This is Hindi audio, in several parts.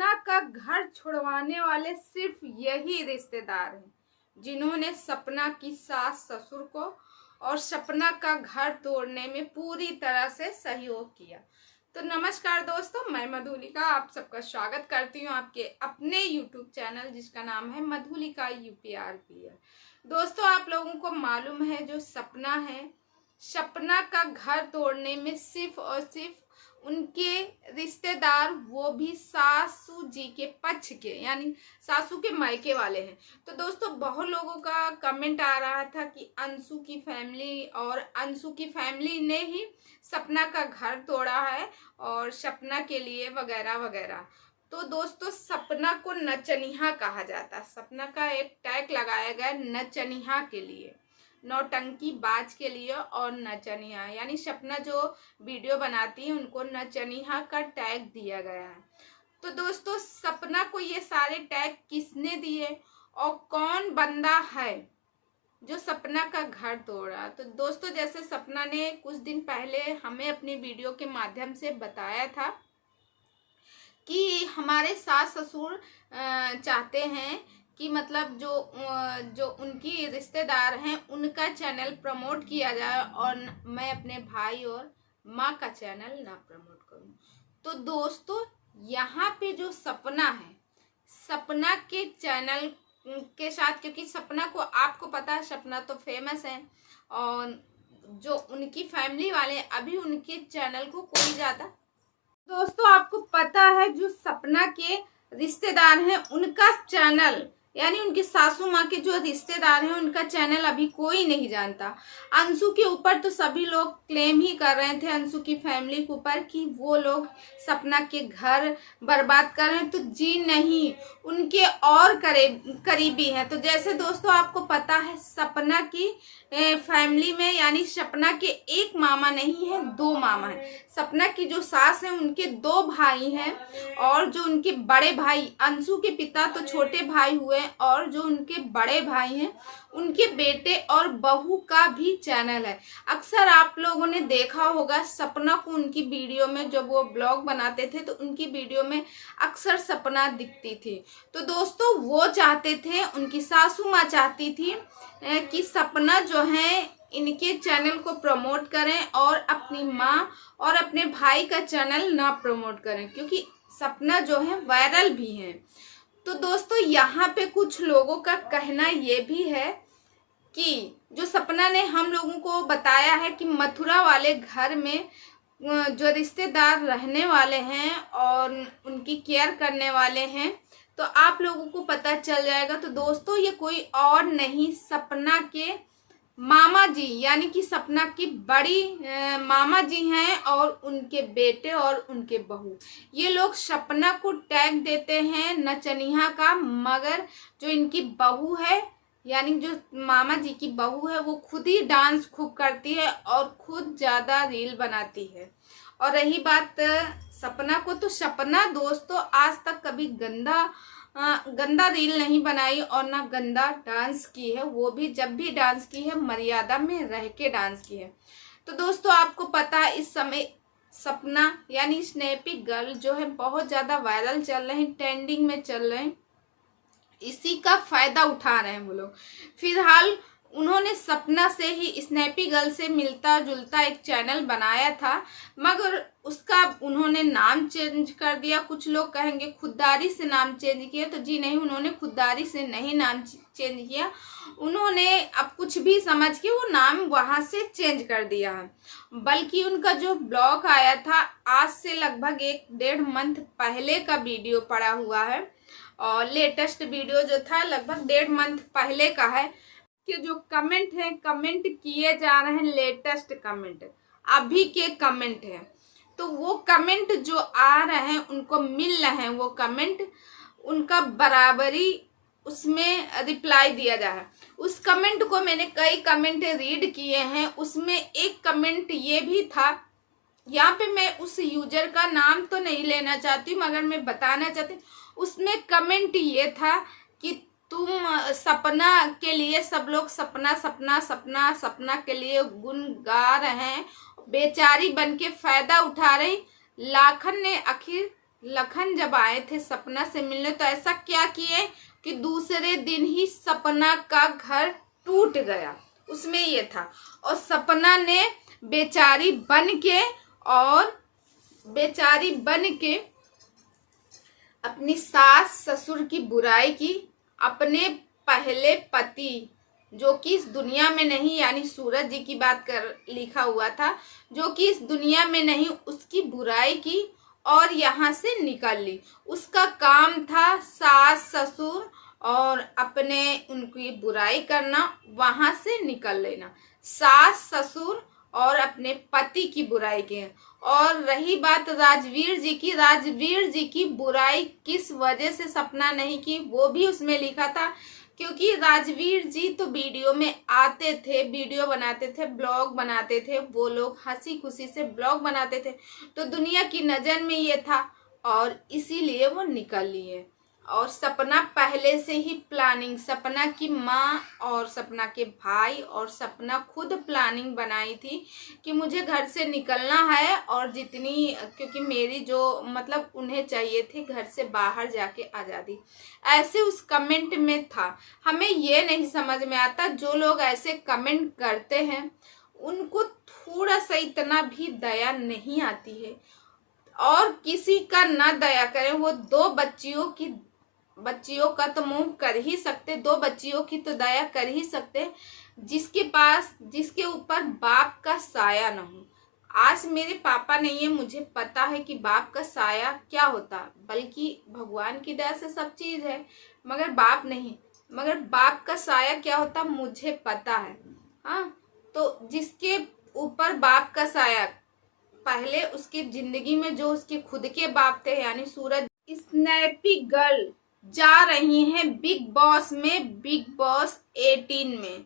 सपना का घर छुड़वाने वाले सिर्फ यही रिश्तेदार हैं जिन्होंने सपना की सास ससुर को और सपना का घर तोड़ने में पूरी तरह से सहयोग किया। तो नमस्कार दोस्तों, मैं मधुलिका आप सबका स्वागत करती हूँ आपके अपने YouTube चैनल जिसका नाम है मधुलिका यूपीआरपीएल। दोस्तों, आप लोगों को मालूम है जो सपना है, सपना का घर तोड़ने में सिर्फ और सिर्फ उनके रिश्तेदार, वो भी सासू जी के पक्ष के, यानी सासू के मायके वाले हैं। तो दोस्तों, बहुत लोगों का कमेंट आ रहा था कि अंशु की फैमिली और अंशु की फैमिली ने ही सपना का घर तोड़ा है और सपना के लिए वगैरह वगैरह। तो दोस्तों, सपना को नचनिया कहा जाता है। सपना का एक टैग लगाया गया नचनिया के लिए, नौटंकी बाज के लिए, और नचनिया यानी सपना जो वीडियो बनाती है उनको नचनिया का टैग दिया गया है। तो दोस्तों, सपना को ये सारे टैग किसने दिए और कौन बंदा है जो सपना का घर तोड़ा? तो दोस्तों, जैसे सपना ने कुछ दिन पहले हमें अपनी वीडियो के माध्यम से बताया था कि हमारे सास ससुर चाहते हैं कि मतलब जो उनकी रिश्तेदार हैं उनका चैनल प्रमोट किया जाए और मैं अपने भाई और माँ का चैनल ना प्रमोट करूं। तो दोस्तों, यहाँ पे जो सपना है, सपना के चैनल के साथ, क्योंकि सपना को आपको पता है सपना तो फेमस है और जो उनकी फैमिली वाले अभी उनके चैनल को कोई ज़्यादा, दोस्तों आपको पता है जो सपना के रिश्तेदार हैं उनका चैनल, यानी उनकी सासू माँ के जो रिश्तेदार हैं उनका चैनल अभी कोई नहीं जानता। अंशु के ऊपर तो सभी लोग क्लेम ही कर रहे थे, अंशु की फैमिली के ऊपर, कि वो लोग सपना के घर बर्बाद कर रहे हैं। तो जी नहीं, उनके और करीबी हैं। तो जैसे दोस्तों आपको पता है सपना की फैमिली में, यानी सपना के एक मामा नहीं है, दो मामा हैं। सपना की जो सास है उनके दो भाई हैं और जो उनके बड़े भाई, अंशु के पिता तो छोटे भाई हुए, और जो उनके बड़े भाई हैं उनके बेटे और बहू का भी चैनल है। अक्सर आप लोगों ने देखा होगा सपना को उनकी वीडियो में, जब वो ब्लॉग बनाते थे तो उनकी वीडियो में अक्सर सपना दिखती थी। तो दोस्तों, वो चाहते थे, उनकी सासू माँ चाहती थी कि सपना जो है इनके चैनल को प्रमोट करें और अपनी माँ और अपने भाई का चैनल ना प्रमोट करें, क्योंकि सपना जो है वायरल भी है। तो दोस्तों, यहाँ पे कुछ लोगों का कहना ये भी है कि जो सपना ने हम लोगों को बताया है कि मथुरा वाले घर में जो रिश्तेदार रहने वाले हैं और उनकी केयर करने वाले हैं, तो आप लोगों को पता चल जाएगा। तो दोस्तों, ये कोई और नहीं, सपना के मामा जी, यानी कि सपना की बड़ी मामा जी हैं और उनके बेटे और उनके बहू, ये लोग सपना को टैग देते हैं नचनिया का, मगर जो इनकी बहू है, यानी जो मामा जी की बहू है, वो खुद ही डांस खूब करती है और खुद ज़्यादा रील बनाती है। और रही बात सपना को, तो सपना दोस्तों आज तक कभी गंदा रील नहीं बनाई और ना गंदा डांस की है। वो भी जब भी डांस की है मर्यादा में रह के डांस की है। तो दोस्तों, आपको पता है इस समय सपना यानी स्नैपी गर्ल जो है बहुत ज़्यादा वायरल चल रहे हैं, ट्रेंडिंग में चल रहे हैं, इसी का फायदा उठा रहे हैं वो लोग। फिलहाल उन्होंने सपना से ही स्नैपी गर्ल से मिलता जुलता एक चैनल बनाया था, मगर उसका उन्होंने नाम चेंज कर दिया। कुछ लोग कहेंगे खुददारी से नाम चेंज किया, तो जी नहीं, उन्होंने खुददारी से नहीं नाम चेंज किया, उन्होंने अब कुछ भी समझ के वो नाम वहाँ से चेंज कर दिया है। बल्कि उनका जो ब्लॉग आया था आज से लगभग 1-1.5 मंथ पहले का वीडियो पड़ा हुआ है, और लेटेस्ट वीडियो जो था लगभग 1.5 मंथ पहले का है। कि जो कमेंट है, कमेंट किए जा रहे हैं, लेटेस्ट कमेंट अभी के कमेंट है, तो वो कमेंट जो आ रहे हैं उनको मिल रहे हैं, वो कमेंट उनका बराबरी उसमें रिप्लाई दिया जा रहा है। उस कमेंट को मैंने कई कमेंट रीड किए हैं, उसमें एक कमेंट ये भी था, यहाँ पे मैं उस यूजर का नाम तो नहीं लेना चाहती मगर मैं बताना चाहती हूँ, उसमें कमेंट ये था कि तुम सपना के लिए, सब लोग सपना सपना सपना सपना के लिए गुन गा रहे हैं, बेचारी बन के फायदा उठा रही। लाखन ने आखिर लखन जब आए थे सपना से मिलने तो ऐसा क्या किए कि दूसरे दिन ही सपना का घर टूट गया, उसमें ये था। और सपना ने और बेचारी बन के अपनी सास ससुर की बुराई की, अपने पहले पति जो कि इस दुनिया में नहीं, यानी सूरज जी की बात कर लिखा हुआ था, जो कि इस दुनिया में नहीं, उसकी बुराई की और यहाँ से निकल ली। उसका काम था सास ससुर और अपने उनकी बुराई करना, वहां से निकल लेना। सास ससुर और अपने पति की बुराई की। और रही बात राजवीर जी की बुराई किस वजह से सपना नहीं की, वो भी उसमें लिखा था। क्योंकि राजवीर जी तो वीडियो में आते थे, वीडियो बनाते थे, ब्लॉग बनाते थे, वो लोग हंसी खुशी से ब्लॉग बनाते थे, तो दुनिया की नज़र में ये था और इसीलिए वो निकल लिए। और सपना पहले से ही प्लानिंग, सपना की माँ और सपना के भाई और सपना खुद प्लानिंग बनाई थी कि मुझे घर से निकलना है, और जितनी, क्योंकि मेरी जो मतलब उन्हें चाहिए थी घर से बाहर जाके आज़ादी, ऐसे उस कमेंट में था। हमें ये नहीं समझ में आता, जो लोग ऐसे कमेंट करते हैं उनको थोड़ा सा इतना भी दया नहीं आती है। और किसी का ना दया करें, वो दो बच्चियों का तो मुंह कर ही सकते, दो बच्चियों की तो दया कर ही सकते जिसके ऊपर बाप का साया ना हो। आज मेरे पापा नहीं है, मुझे पता है कि बाप का साया क्या होता, बल्कि भगवान की दया से सब चीज है, मगर बाप नहीं। मगर बाप का साया क्या होता मुझे पता है। हाँ, तो जिसके ऊपर बाप का साया, पहले उसकी जिंदगी में जो उसके खुद के बाप थे, यानी सूरज। स्नैपी गर्ल जा रही हैं बिग बॉस में, बिग बॉस 18 में।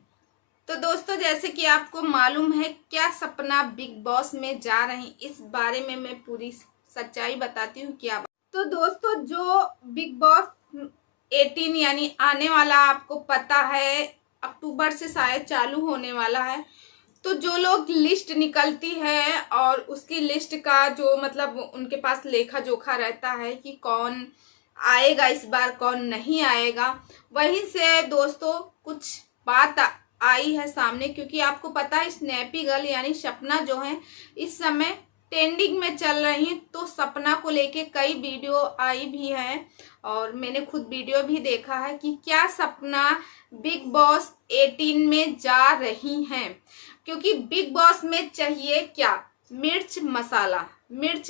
तो दोस्तों, जैसे कि आपको मालूम है, क्या सपना बिग बॉस में जा रही, इस बारे में मैं पूरी सच्चाई बताती हूँ क्या बात। तो दोस्तों, जो बिग बॉस 18 यानी आने वाला, आपको पता है अक्टूबर से शायद चालू होने वाला है। तो जो लोग लिस्ट निकलती है और उसकी लिस्ट का जो मतलब उनके पास लेखा जोखा रहता है कि कौन आएगा इस बार, कौन नहीं आएगा, वहीं से दोस्तों कुछ बात आई है सामने। क्योंकि आपको पता है स्नैपी गर्ल यानी सपना जो है इस समय ट्रेंडिंग में चल रही है, तो सपना को लेके कई वीडियो आई भी हैं और मैंने खुद वीडियो भी देखा है कि क्या सपना बिग बॉस 18 में जा रही हैं। क्योंकि बिग बॉस में चाहिए क्या, मिर्च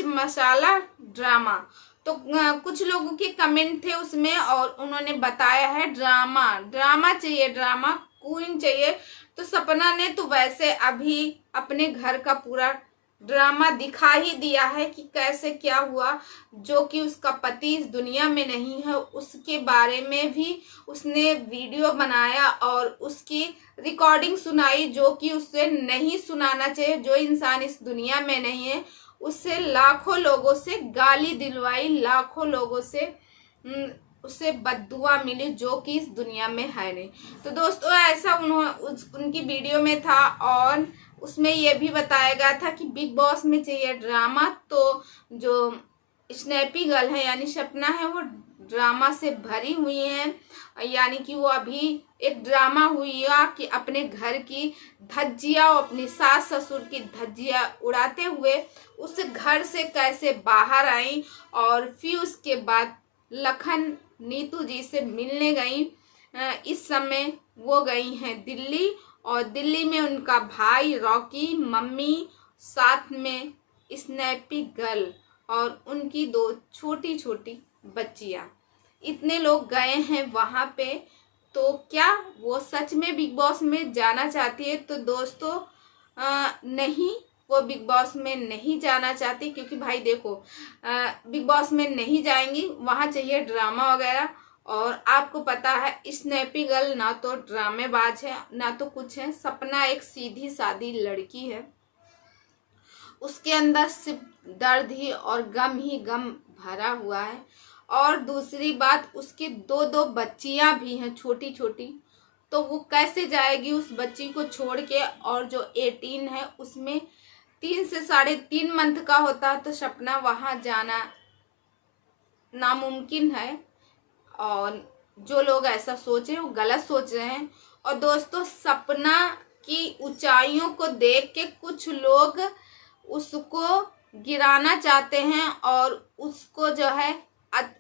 मसाला ड्रामा। तो कुछ लोगों के कमेंट थे उसमें और उन्होंने बताया है ड्रामा चाहिए, ड्रामा क्वीन चाहिए। तो सपना ने तो वैसे अभी अपने घर का पूरा ड्रामा दिखा ही दिया है कि कैसे क्या हुआ, जो कि उसका पति इस दुनिया में नहीं है, उसके बारे में भी उसने वीडियो बनाया और उसकी रिकॉर्डिंग सुनाई, जो कि उससे नहीं सुनाना चाहिए। जो इंसान इस दुनिया में नहीं है उससे लाखों लोगों से गाली दिलवाई, लाखों लोगों से उसे बद्दुआ मिली, जो कि इस दुनिया में है नहीं। तो दोस्तों, ऐसा उनकी वीडियो में था और उसमें यह भी बताया गया था कि बिग बॉस में चाहिए ड्रामा। तो जो स्नैपी गर्ल है यानी सपना है, वो ड्रामा से भरी हुई है। यानी कि वो अभी एक ड्रामा हुई कि अपने घर की धज्जियां, अपनी सास ससुर की धज्जियां उड़ाते हुए उस घर से कैसे बाहर आई, और फिर उसके बाद लखन नीतू जी से मिलने गई। इस समय वो गई हैं दिल्ली, और दिल्ली में उनका भाई रॉकी, मम्मी, साथ में स्नैपी गर्ल और उनकी दो छोटी छोटी बच्चियां, इतने लोग गए हैं वहां पे। तो क्या वो सच में बिग बॉस में जाना चाहती है? तो दोस्तों नहीं, वो बिग बॉस में नहीं जाना चाहती। क्योंकि भाई देखो, बिग बॉस में नहीं जाएंगी, वहाँ चाहिए ड्रामा वगैरह। और आपको पता है स्नैपी गर्ल ना तो ड्रामेबाज है ना तो कुछ है। सपना एक सीधी सादी लड़की है, उसके अंदर सिर्फ दर्द ही और गम ही गम भरा हुआ है। और दूसरी बात, उसकी दो दो बच्चियां भी हैं छोटी छोटी, तो वो कैसे जाएगी उस बच्ची को छोड़ के। और जो 18 है उसमें 3 से 3.5 मंथ का होता है, तो सपना वहां जाना नामुमकिन है, और जो लोग ऐसा सोचे वो गलत सोच रहे हैं। और दोस्तों, सपना की ऊंचाइयों को देख के कुछ लोग उसको गिराना चाहते हैं, और उसको जो है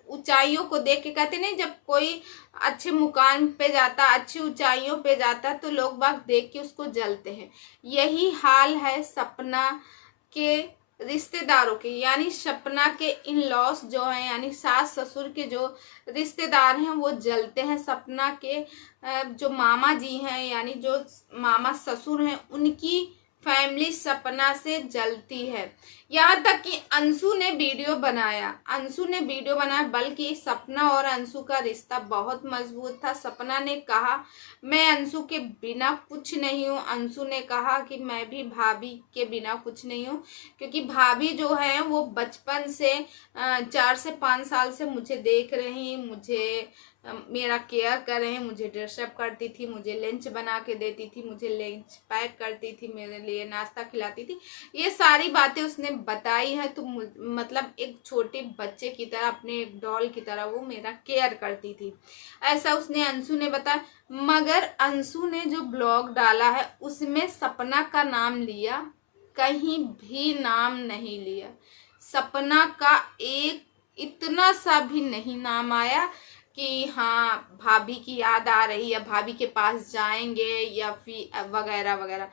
ऊंचाइयों को देख के कहते नहीं, जब कोई अच्छे मुकाम पे जाता, अच्छी ऊंचाइयों पे जाता, तो लोग बाग देख के उसको जलते हैं। यही हाल है सपना के रिश्तेदारों के, यानी सपना के इन लॉस जो हैं, यानी सास ससुर के जो रिश्तेदार हैं वो जलते हैं। सपना के जो मामा जी हैं, यानी जो मामा ससुर हैं, उनकी फैमिली सपना से जलती है। यहाँ तक कि अंशु ने वीडियो बनाया, बल्कि सपना और अंशु का रिश्ता बहुत मजबूत था। सपना ने कहा मैं अंशु के बिना कुछ नहीं हूँ, अंशु ने कहा कि मैं भी भाभी के बिना कुछ नहीं हूँ, क्योंकि भाभी जो है वो बचपन से 4 से 5 साल से मुझे देख रही, मुझे मेरा केयर कर रहे हैं, मुझे ड्रेसअप करती थी, मुझे लंच बना के देती थी, मुझे लंच पैक करती थी, मेरे लिए नाश्ता खिलाती थी। ये सारी बातें उसने बताई है। तो मतलब एक छोटे बच्चे की तरह, अपने एक डॉल की तरह वो मेरा केयर करती थी, ऐसा उसने अंशु ने बताया। मगर अंशु ने जो ब्लॉग डाला है उसमें सपना का नाम लिया, कहीं भी नाम नहीं लिया। सपना का एक इतना सा भी नहीं नाम आया कि हाँ भाभी की याद आ रही है, भाभी के पास जाएंगे या फिर वगैरह वगैरह।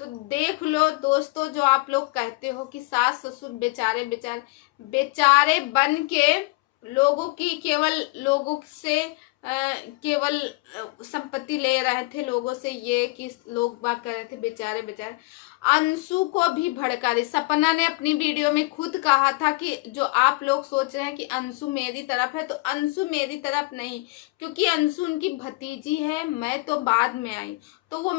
तो देख लो दोस्तों, जो आप लोग कहते हो कि सास ससुर बेचारे बेचारे बेचारे बन के लोगों की केवल लोगों से केवल संपत्ति ले रहे थे लोगों से, ये कि लोग बात कर रहे थे बेचारे बेचारे। अंशु को भी भड़का दी। सपना ने अपनी वीडियो में खुद कहा था कि जो आप लोग सोच रहे हैं कि अंशु मेरी तरफ है, तो अंशु मेरी तरफ नहीं, क्योंकि अंशु उनकी भतीजी है, मैं तो बाद में आई। तो वो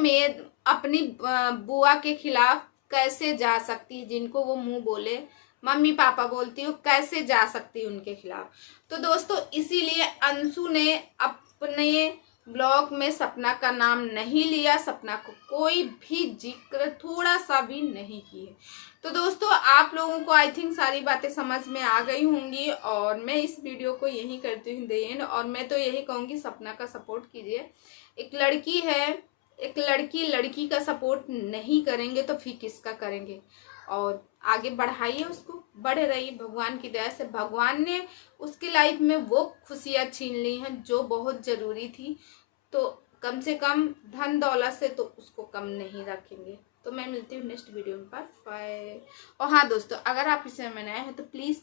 अपनी बुआ के खिलाफ कैसे जा सकती है, जिनको वो मुंह बोले मम्मी पापा बोलती हो, कैसे जा सकती है उनके खिलाफ। तो दोस्तों, इसीलिए अंशु ने अपने ब्लॉग में सपना का नाम नहीं लिया, सपना को कोई भी जिक्र थोड़ा सा भी नहीं किए। तो दोस्तों, आप लोगों को आई थिंक सारी बातें समझ में आ गई होंगी, और मैं इस वीडियो को यही करती हूँ द एंड। और मैं तो यही कहूँगी, सपना का सपोर्ट कीजिए। एक लड़की है, एक लड़की का सपोर्ट नहीं करेंगे तो फिर किसका करेंगे। और आगे बढ़ाइए उसको, बढ़ रही, भगवान की दया से भगवान ने उसकी लाइफ में वो खुशियाँ छीन ली हैं जो बहुत ज़रूरी थी। तो कम से कम धन दौलत से तो उसको कम नहीं रखेंगे। तो मैं मिलती हूँ नेक्स्ट वीडियो में, बाय। और हाँ दोस्तों, अगर आप इस समय नए हैं तो प्लीज़